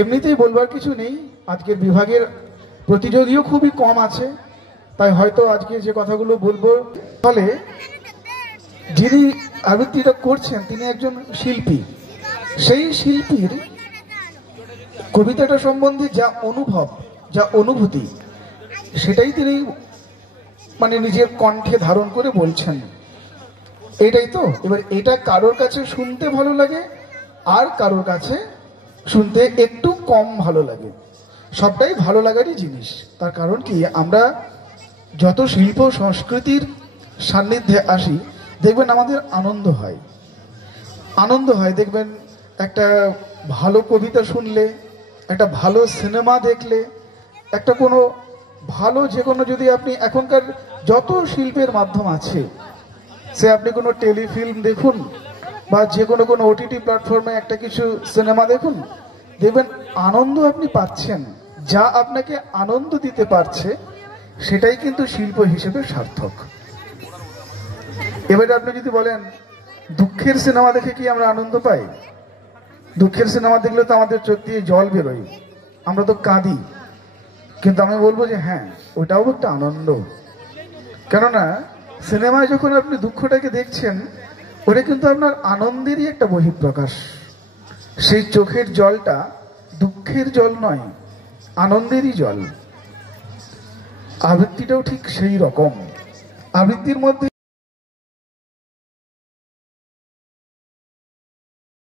এমনিতেই বলবার কিছু নেই, আজকের বিভাগের প্রতিযোগীও খুবই কম আছে, তাই হয়তো আজকে যে কথাগুলো বলবো, ফলে যিনি আবৃত্তিটা করছেন তিনি একজন শিল্পী। সেই শিল্পীর কবিতাটা সম্বন্ধে যা অনুভব, যা অনুভূতি, সেটাই তিনি মানে নিজের কণ্ঠে ধারণ করে বলছেন। এটাই তো। এবার এটা কারোর কাছে শুনতে ভালো লাগে, আর কারোর কাছে শুনতে একটু কম ভালো লাগে। সবটাই ভালো লাগারই জিনিস। তার কারণ কি, আমরা যত শিল্প সংস্কৃতির সান্নিধ্যে আসি, দেখবেন আমাদের আনন্দ হয়। আনন্দ হয় দেখবেন একটা ভালো কবিতা শুনলে, একটা ভালো সিনেমা দেখলে, একটা কোনো ভালো যে কোনো, যদি আপনি এখনকার যত শিল্পের মাধ্যম আছে, সে আপনি কোনো টেলিফিল্ম দেখুন বা যে কোনো ওটিটি প্ল্যাটফর্মে একটা কিছু সিনেমা দেখুন, দেখবেন আনন্দ আপনি পাচ্ছেন। যা আপনাকে আনন্দ দিতে পারছে সেটাই কিন্তু শিল্প হিসেবে সার্থক। এবারে আপনি যদি বলেন দুঃখের সিনেমা দেখে কি আমরা আনন্দ পাই? দুঃখের সিনেমা দেখলে তো আমাদের চোখ দিয়ে জল বেরোয়, আমরা তো কাঁদি। কিন্তু আমি বলবো যে হ্যাঁ, ওটাও একটা আনন্দ। কেননা সিনেমায় যখন আপনি দুঃখটাকে দেখছেন, ওটা কিন্তু আপনার আনন্দেরই একটা বহিঃপ্রকাশ। সেই চোখের জলটা দুঃখের জল নয়, আনন্দেরই জল। আবৃত্তিটাও ঠিক সেই রকম। আবৃত্তির মধ্যে